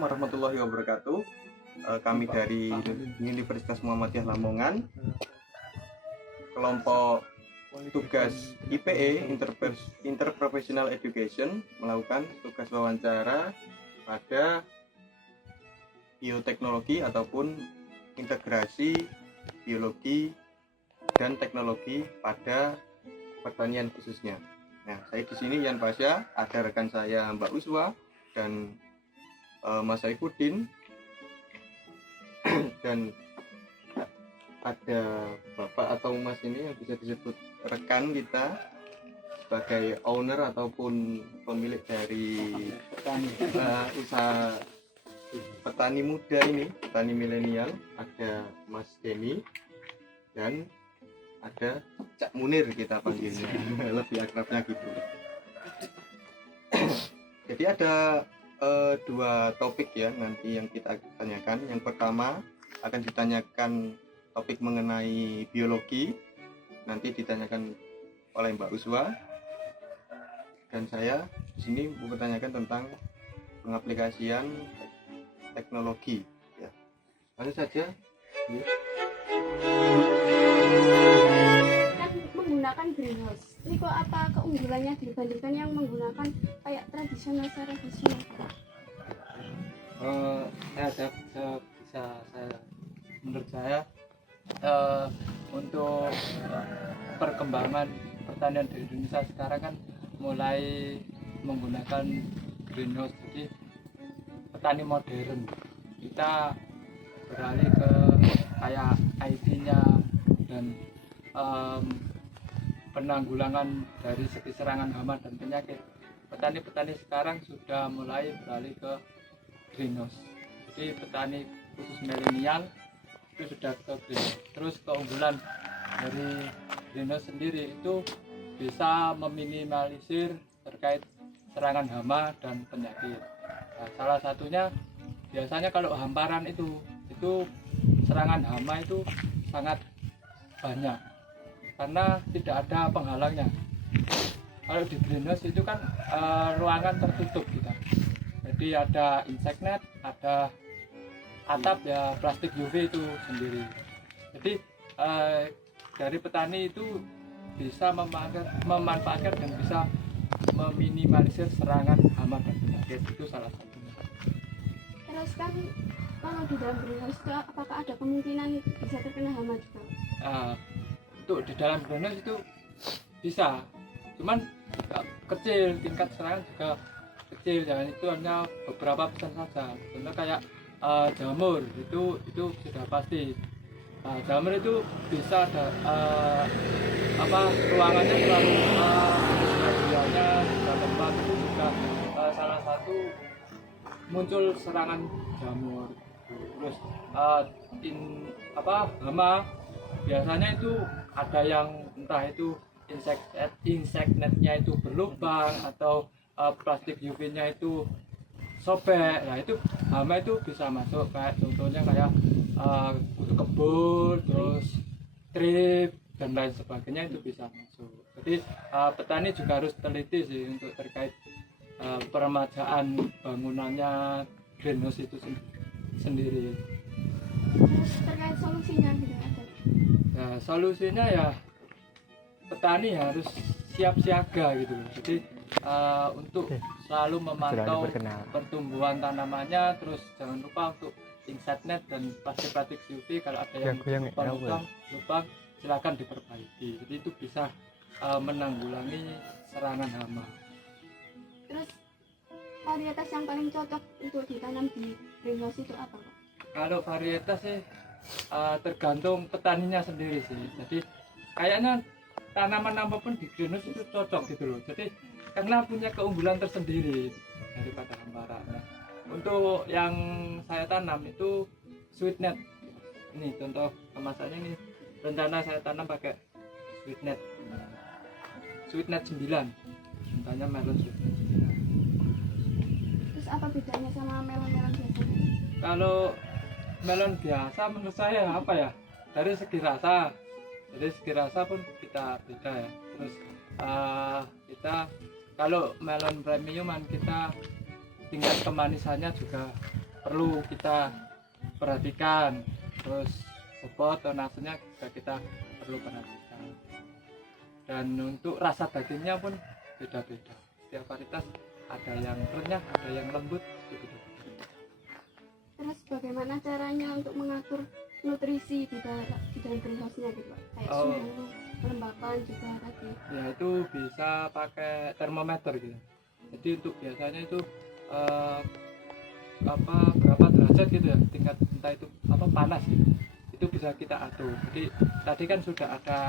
Assalamualaikum warahmatullahi wabarakatuh. Kami dari Universitas Muhammadiyah Lamongan, kelompok tugas IPE Interprofessional Education, melakukan tugas wawancara pada bioteknologi ataupun integrasi biologi dan teknologi pada pertanian khususnya. Nah, saya di sini Yan Pasya, ada rekan saya Mbak Uswa dan Mas Saifuddin, dan ada Bapak atau Mas ini yang bisa disebut rekan kita sebagai owner ataupun pemilik dari usaha petani muda ini, petani milenial. Ada Mas Denny dan ada Cak Munir, kita panggilnya lebih akrabnya gitu. Jadi ada dua topik ya nanti yang kita tanyakan. Yang pertama akan ditanyakan topik mengenai biologi, nanti ditanyakan oleh Mbak Uswa, dan saya di sini bertanyakan tentang pengaplikasian teknologi ya. Langsung saja ya. Kan menggunakan greenhouse ini kok apa keunggulannya dibandingkan yang menggunakan kayak tradisional secara tradisional? Menurut saya untuk perkembangan pertanian di Indonesia sekarang kan mulai menggunakan greenhouse, jadi petani modern. Kita beralih ke kayak IT-nya dan penanggulangan dari segi serangan hama dan penyakit. Petani-petani sekarang sudah mulai beralih ke greenhouse. Jadi petani khusus milenial itu sudah ke greenhouse. Terus keunggulan dari greenhouse sendiri itu bisa meminimalisir terkait serangan hama dan penyakit. Nah, salah satunya biasanya kalau hamparan itu serangan hama itu sangat banyak karena tidak ada penghalangnya. Kalau di greenhouse itu kan ruangan tertutup kita. Jadi ada insect net, ada atap ya plastik UV itu sendiri. Jadi dari petani itu bisa memanfaatkan dan bisa meminimalisir serangan hama dan penyakit, itu salah satunya. Terus kan kalau di dalam greenhouse itu apakah ada kemungkinan bisa terkena hama juga? Untuk di dalam greenhouse itu bisa, cuman kecil, tingkat serangan juga kecil, jangan itu hanya beberapa persen saja. Contoh kayak jamur itu sudah pasti. Jamur itu bisa ada ruangannya terlalu radialnya sudah tempat itu juga salah satu muncul serangan jamur. Terus hama biasanya itu ada yang entah itu insect netnya itu berlubang atau plastik UV-nya itu sobek. Nah itu hama itu bisa masuk, kayak contohnya kayak kutu kebun, terus trip dan lain sebagainya itu bisa masuk. Jadi petani juga harus teliti sih untuk terkait peremajaan bangunannya greenhouse itu sendiri. Terus terkait solusinya gitu ada? Nah, solusinya ya petani harus siap siaga gitu loh. Jadi untuk selalu memantau pertumbuhan tanamannya, terus jangan lupa untuk insect net dan plastik UV kalau ada yang lubang silakan diperbaiki. Jadi itu bisa menanggulangi serangan hama. Terus varietas yang paling cocok untuk ditanam di greenhouse itu apa, Pak? Kalau varietas sih tergantung petaninya sendiri sih. Jadi kayaknya tanaman apapun di greenhouse itu cocok gitu loh. Jadi karena punya keunggulan tersendiri daripada hamparan. Nah, untuk yang saya tanam itu sweet net. Ini contoh kemasannya, ini rencana saya tanam pakai sweet net. Sweet net 9. Contohnya melon sweet net. Terus apa bedanya sama melon-melon biasanya? Kalau melon biasa menurut saya apa ya? Dari segi rasa pun kita beda ya. Terus kita kalau melon premiuman kita tingkat kemanisannya juga perlu kita perhatikan. Terus bobot tonasenya juga kita perlu perhatikan. Dan untuk rasa dagingnya pun beda-beda. Setiap varietas ada yang renyah, ada yang lembut, itu beda-beda. Terus bagaimana caranya untuk mengatur nutrisi di dalam greenhouse-nya gitu Pak? Kayak Oh. suhu, kelembapan juga tadi. Ya itu bisa pakai termometer gitu. Jadi untuk biasanya itu berapa derajat gitu ya, tingkat entah itu panas gitu. Itu bisa kita atur. Jadi tadi kan sudah ada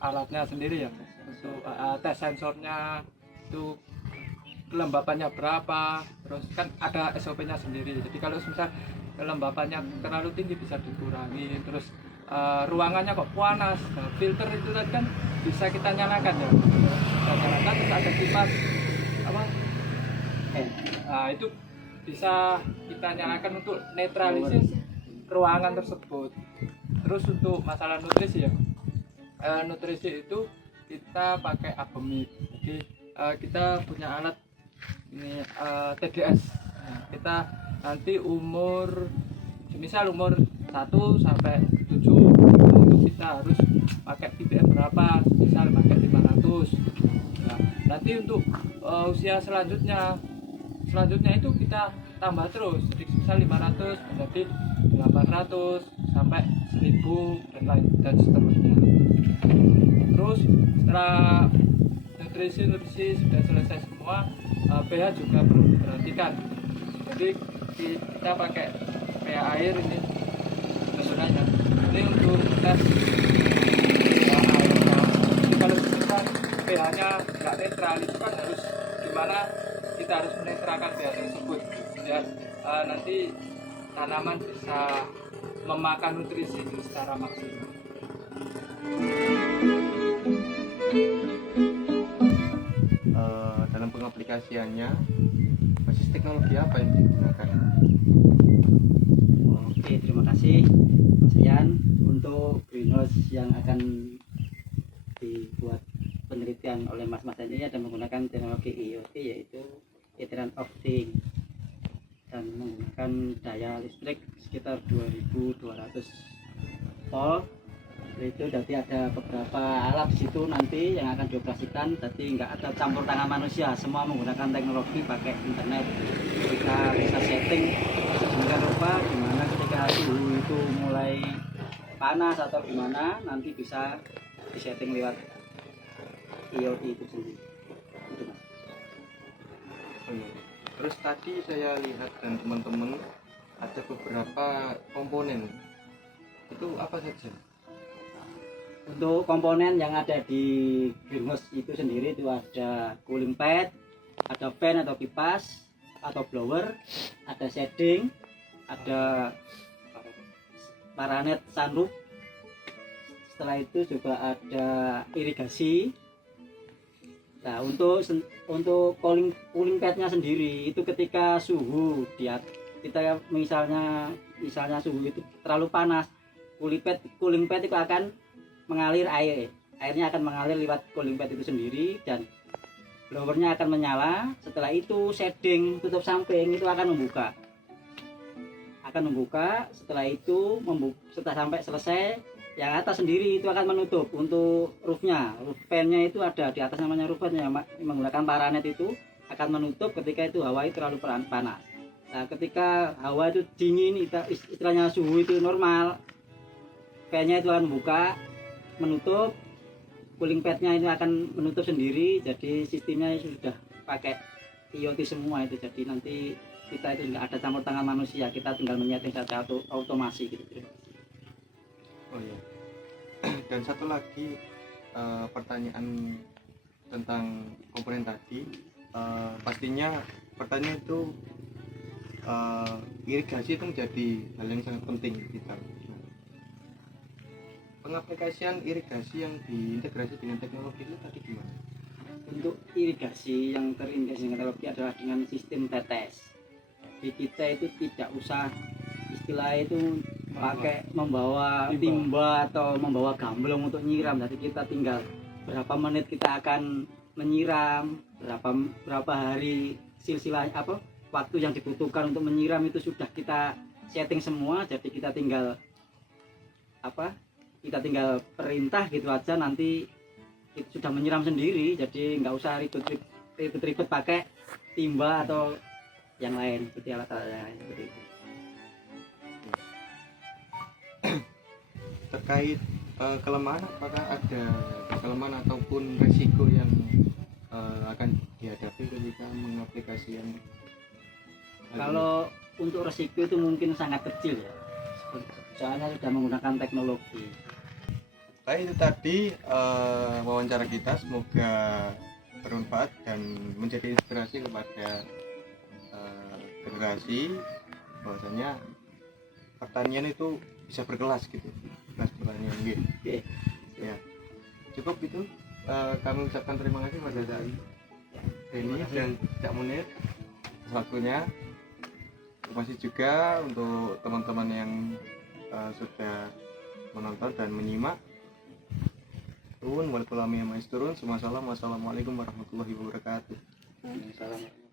alatnya sendiri ya untuk tes sensornya, itu kelembapannya berapa, terus kan ada SOP-nya sendiri. Jadi kalau misal kelembapannya terlalu tinggi bisa dikurangi, terus ruangannya kok panas, nah, filter itu tadi kan bisa kita nyalakan ya, kita nyalakan, terus ada kipas nah, itu bisa kita nyalakan untuk netralisir ruangan tersebut. Terus untuk masalah nutrisi ya, nutrisi itu kita pakai Abemit. Jadi kita punya alat ini TDS. Nah, kita nanti semisal umur 1 sampai 7 itu kita harus pakai ppm berapa, misal pakai 500. Nah, nanti untuk usia selanjutnya itu kita tambah terus, jadi misal 500 menjadi 800 sampai 1000 dan seterusnya. Terus setelah nutrisi sudah selesai semua, pH juga perlu diperhatikan. Jadi kita pakai pH air ini sebenarnya ini untuk tes airnya. Jadi kalau misalkan pH-nya nggak netral, itu kan harus gimana kita harus menetralkan pH tersebut biar nanti tanaman bisa memakan nutrisi itu secara maksimal. Dalam pengaplikasiannya basis teknologi apa yang digunakan? Oke, terima kasih Mas Ian. Untuk greenhouse yang akan dibuat penelitian oleh Mas ini ada menggunakan teknologi IoT, yaitu Internet of Things, dan menggunakan daya listrik sekitar 2200 volt. Itu jadi ada beberapa alat di situ nanti yang akan dioperasikan, jadi nggak ada campur tangan manusia, semua menggunakan teknologi pakai internet. Kita bisa setting sedemikian rupa gimana ketika suhu itu mulai panas atau gimana, nanti bisa disetting lewat IoT itu sendiri. Itu, Mas. Terus tadi saya lihat dan teman-teman ada beberapa komponen, itu apa saja? Untuk komponen yang ada di greenhouse itu sendiri itu ada cooling pad, ada fan atau kipas atau blower, ada shading, ada paranet sunroof. Setelah itu juga ada irigasi. Nah, untuk cooling padnya sendiri itu ketika suhu kita misalnya suhu itu terlalu panas, cooling pad itu akan mengalir airnya akan mengalir lewat cooling pad itu sendiri, dan blowernya akan menyala. Setelah itu shading tutup samping itu akan membuka. Setelah itu setelah sampai selesai, yang atas sendiri itu akan menutup. Untuk roof fan-nya itu ada di atas, namanya roof fan, yang menggunakan paranet itu akan menutup ketika itu hawa itu terlalu panas. Nah, ketika hawa itu dingin, istilahnya suhu itu normal, fan-nya itu akan membuka, menutup, cooling pad-nya ini akan menutup sendiri. Jadi sistemnya sudah pakai IoT semua itu, jadi nanti kita itu nggak ada campur tangan manusia, kita tinggal menyeting saja otomasi gitu. Oh iya. Dan satu lagi pertanyaan tentang komponen tadi, pastinya pertanyaan itu irigasi itu menjadi hal yang sangat penting kita. Pengaplikasian irigasi yang diintegrasi dengan teknologi itu tadi gimana? Untuk irigasi yang terintegrasi dengan teknologi adalah dengan sistem tetes. Jadi kita itu tidak usah istilah itu membawa timba atau membawa gamblong untuk nyiram. Jadi kita tinggal berapa menit kita akan menyiram, berapa hari silsilah waktu yang dibutuhkan untuk menyiram itu sudah kita setting semua, jadi kita tinggal perintah gitu aja, nanti itu sudah menyiram sendiri, jadi nggak usah ribet pakai timba atau yang lain seperti alat-alat yang lain seperti itu. Terkait kelemahan, apakah ada kelemahan ataupun resiko yang akan dihadapi ketika mengaplikasikan hal ini? Kalau untuk resiko itu mungkin sangat kecil ya, soalnya sudah menggunakan teknologi. Baik, itu tadi wawancara kita, semoga bermanfaat dan menjadi inspirasi kepada generasi bahwasanya pertanian itu bisa berkelas gitu, kelas pertanian gitu. Oke. Ya, cukup itu. Kami ucapkan terima kasih pada Denny dan Cak Munir atas waktunya. Terima kasih juga untuk teman-teman yang sudah menonton dan menyimak. Turun, wassalamualaikum warahmatullahi wabarakatuh. Assalamualaikum.